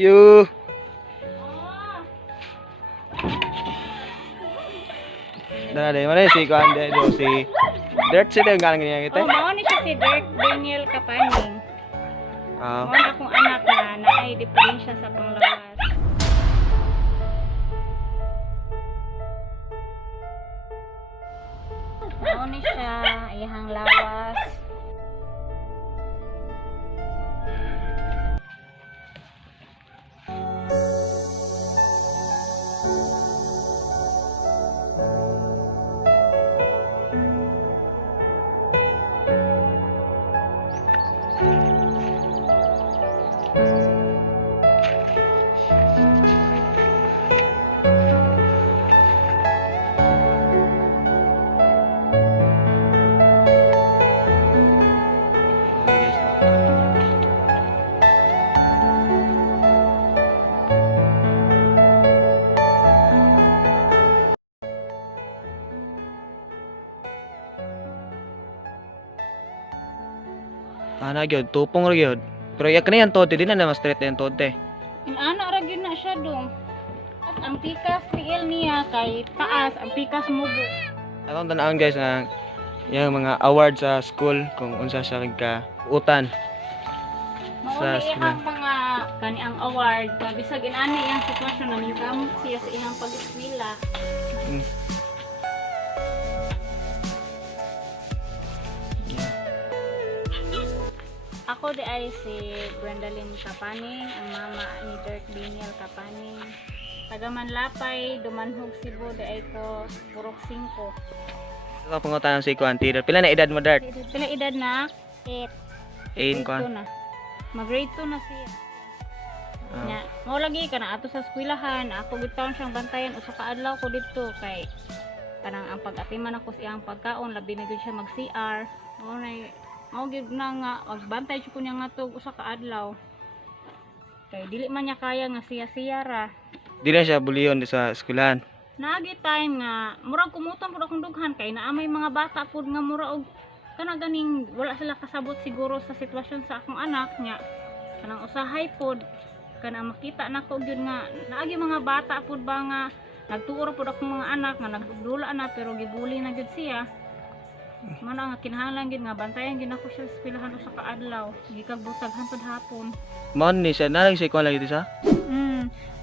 Yuh. Dali, mana si kuan do si Dirk si galing niya kita. Oh, mao ni siya si Dirk Daniel Kapaning. Ah. Mao na akong anak na naay diferensya sa panglawas. Mao ni siya iyang lawas. Ana gyud, tupong ra gyud. Pero yak na yan tote, di na naman straight na yan tote. Ana ra gyud na siya dong. At ang pikas tiil niya kay taas, ang pikas mubo. Atong tanawon guys na yung mga award sa school kung unsa siya ka utan. Mao Sa ni eskwela. iyang mga kani ang award, bisag inani iyang sitwasyon na nikamot siya sa iyang pag-eskwela. Hmm. Ako di ay si Brendalyn Kapaning, ang mama ni Dirk Daniel Kapaning. Taga Manlapay, Dumanhog, Cebu, di ay ko Purok 5. Ito pangutan si kuan Tider. Pila na edad mo Dart? Pila edad na? 8. 8 Grade 2 kuan. na. Mag-grade 2 na siya. Ah. Nya, mo lagi ka na ato sa eskwelahan. Ako gitaon siyang bantayan usa ka adlaw ko dito kay kanang ang pag-atiman ako sa iyang pagkaon labi na gyud siya mag-CR. Mao gyud na nga magbantay jud ko niya nga tug usa ka adlaw. Kay dili man niya kaya nga siya ra. Di na siya buliyon sa eskwelahan. Naagi time nga murag kumutan pud akong dughan kay naamay mga bata pud nga mura og kana ganing wala sila kasabot siguro sa sitwasyon sa akong anak nya kanang usahay pud kanang makita nako gyud nga naagi mga bata pud ba nga nagtuo pud akong mga anak nga nagdula na pero gibuli na gyud siya. Mana nga kinahanglan gyud nga bantayan gyud ako siya sa eskwelahan usa ka adlaw gikagbutag hantod hapon. Mao ni siya nalang si kuan lagi sa.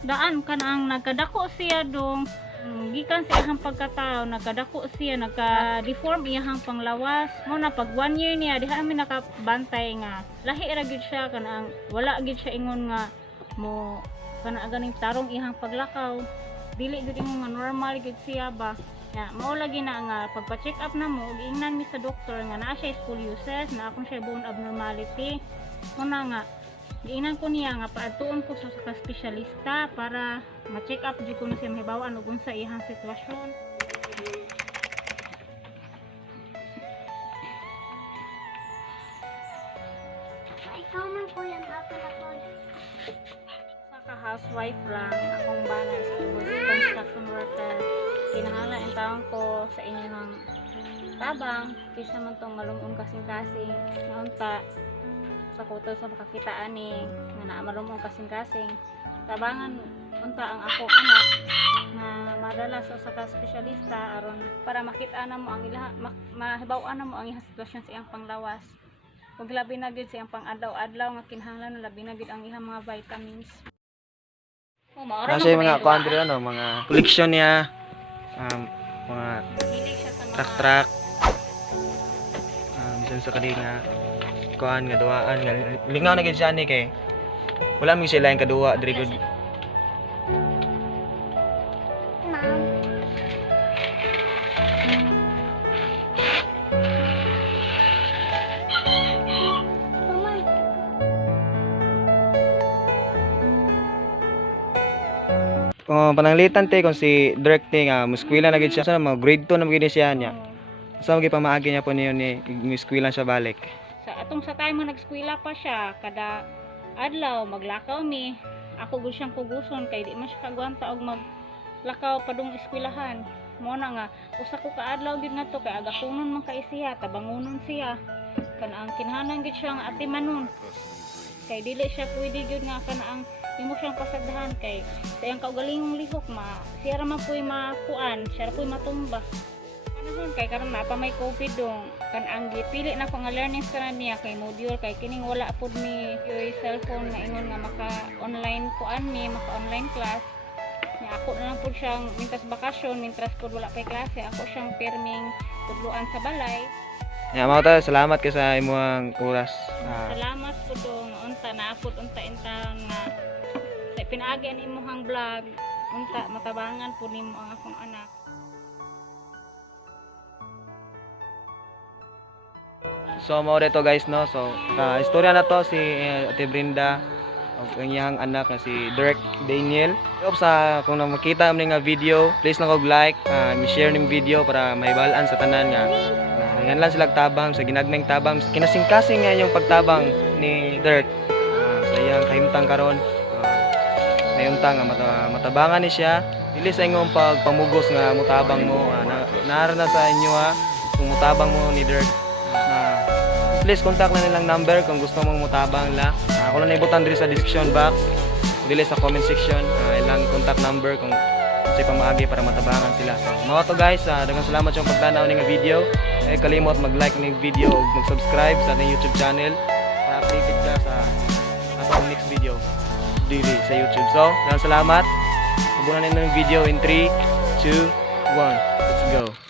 Daan kanang nagkadako siya dong gikan sa iyang pagkatao nagkadako siya nagka-deform iyang panglawas mo na pag 1 year niya diha mi nakabantay nga lahi ra gyud siya kanang wala gyud siya ingon nga mo kana ganing tarong iyang paglakaw dili gyud ingon nga normal gyud siya ba ya mao lagi na nga pagpa-check up na mo giingnan mi sa doktor nga naa siya scoliosis na akong siya bone abnormality mo na nga giingnan ko niya nga paadtuon ko sa espesyalista para ma-check up jud ko na siya mahibaw-an ug unsa iyang sitwasyon. Ikaw man po yan, hapon ako. Sa housewife lang akong bana sa construction worker. Kinahanglan ang taon ko sa inyong tabang kaysa man tong malumong kasing-kasing naunta sa kuto sa makakitaan ni nga naa malumong kasing-kasing tabangan unta ang ako anak nga madala sa usa ka espesyalista aron para makita na mo ang ila mahibaw-an na mo ang iyang sitwasyon sa iyang panglawas ug labi na gyud sa iyang pang-adlaw-adlaw nga kinahanglan labi na gyud ang iyang mga vitamins. Nasa yung mga kuan diri ano, mga koleksyon niya mga Hilig siya sa mga truck bisan sa kadi nga kuan nga duaan nga lingaw na gid siya ni kay wala mi sila yung kaduwa diri gud. Ma'am. Mama. Pananglitan te kung si Dirk te nga muskwela na gid siya sa mga grade 2 na gid siya niya. Sa mga pamaagi niya po niyo ni muskwela siya balik. sa time nga nag-eskwela pa siya kada adlaw maglakaw mi ako gud siyang kuguson kay di man siya kagwanta og maglakaw padung eskwelahan mo na nga usa ko ka adlaw gid ngadto kay agakunon man kay siya tabangonon siya kanang kinahanglan gid siya nga atimanon kay dili siya pwede gyud nga kanaang imo siyang pasagdahan kay sa iyang kaugalingong lihok siya ra man puy makuan, siya ra puy matumba. Panahon kay karon na pa may COVID dong kanang gipili na ko nga learning sa niya kay module kay kining wala pud mi yung cellphone nga ingon nga maka online kuan ni maka online class. Nya ako na lang pud siyang mintas bakasyon, mintas pud wala pay klase, ako siyang pirming tudluan sa balay. Mao ta, salamat kay sa imong oras. Salamat po dong unta naapot unta intang nga sa pinaagi ang imong vlog unta matabangan po nimo ang akong anak. So mao dito guys no. So istorya na to si Ate Brenda ug ang iyang anak nga si Direk Daniel. Hope sa kung makita mo nga video, please lang og like, i-share ning video para mahibalaan sa tanan nga yan lang sila tabang sa ginagmayng tabang kinasing-kasing nga yung pagtabang ni Dirk sa iyang kahimtang karon. Kahimtang nga matabangan ni siya dili sa imong pagpamugos nga mutabang mo naara sa inyo kung mutabang mo ni Dirk. Please contact na nilang number kung gusto mong mutabang la. Ako lang naibutan diri sa description box dili sa comment section ilang contact number kung kasi pamaagi para matabangan sila. So mao to guys, daghang salamat sa pagtanaw ning video. Ay kalimot mag-like ning video ug mag-subscribe sa ating YouTube channel para updated ka sa atong next video diri sa YouTube. So daghang salamat. Ubunan na ng video in 3, 2, 1. Let's go.